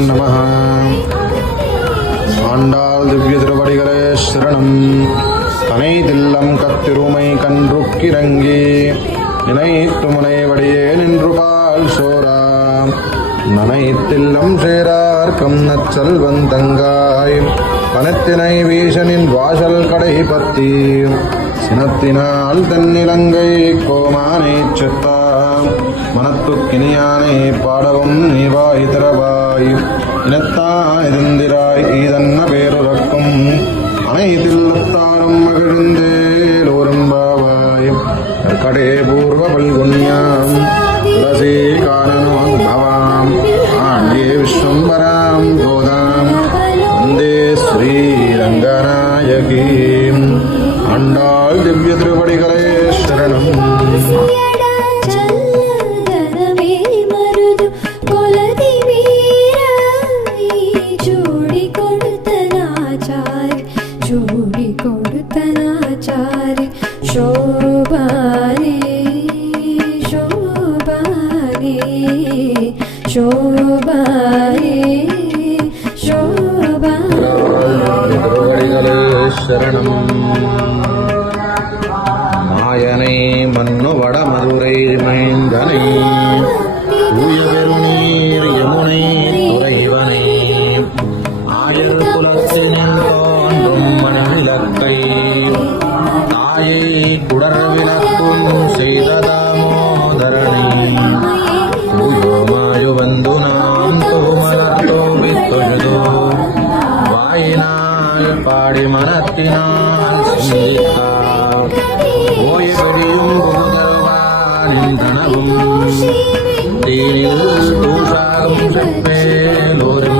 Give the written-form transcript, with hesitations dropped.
நமः. ஆண்டாள் திவ்ய திருவடிகளே சரணம். கனைதில்லம் கத்திருமை கன்றுக்கிறங்கி நினைத்து முனைவடியே நின்று பால் சோராம் நனைத்தில்லம் சேரார்க்கம் நச்சல்வன் தங்காய் பனத்தினை வீசனின் வாசல் கடை பத்தி சினத்தினால் தன்னிலங்கை கோமானை செத்தாம் மனத்துக்கினியானை பாடவும் நீவாய் திறவாய் இனத்தாய் இருந்திராய் ஈதன்ன பேருறக்கும் அனைத்தில்லத்தாரும் மகிழ்ந்தேலோரும்பாவாய் கடே பூர்வ பல்குன்யாம் துளசி கானனோத்பவாம் ஆண்யே விஸ்வம்பராம் கோதாம் வந்தே ஸ்ரீரங்கநாயகீம். ஆண்டாள் திவ்ய திருவடிகளே சரணம். சரணம். மாயனை மன்னு வட மதுரை மைந்தனை தூய பெருநீர் யமுனை துறைவனை ஆயர் குலத்தினில் தோன்றும் மணிவிளக்கை தாயை குடர் விளக்கும் செய்த தாமோதரனை தூயோமாயு வந்து நாம் தோமலர் தோவி தொழுதோ வாயினால் பாடி மனத்தினால் சிந்தித்தார் ஓய் பெரியும் புகழ்வானின் கனவும் தீனில் தூஷாகும் செப்பேலோரும்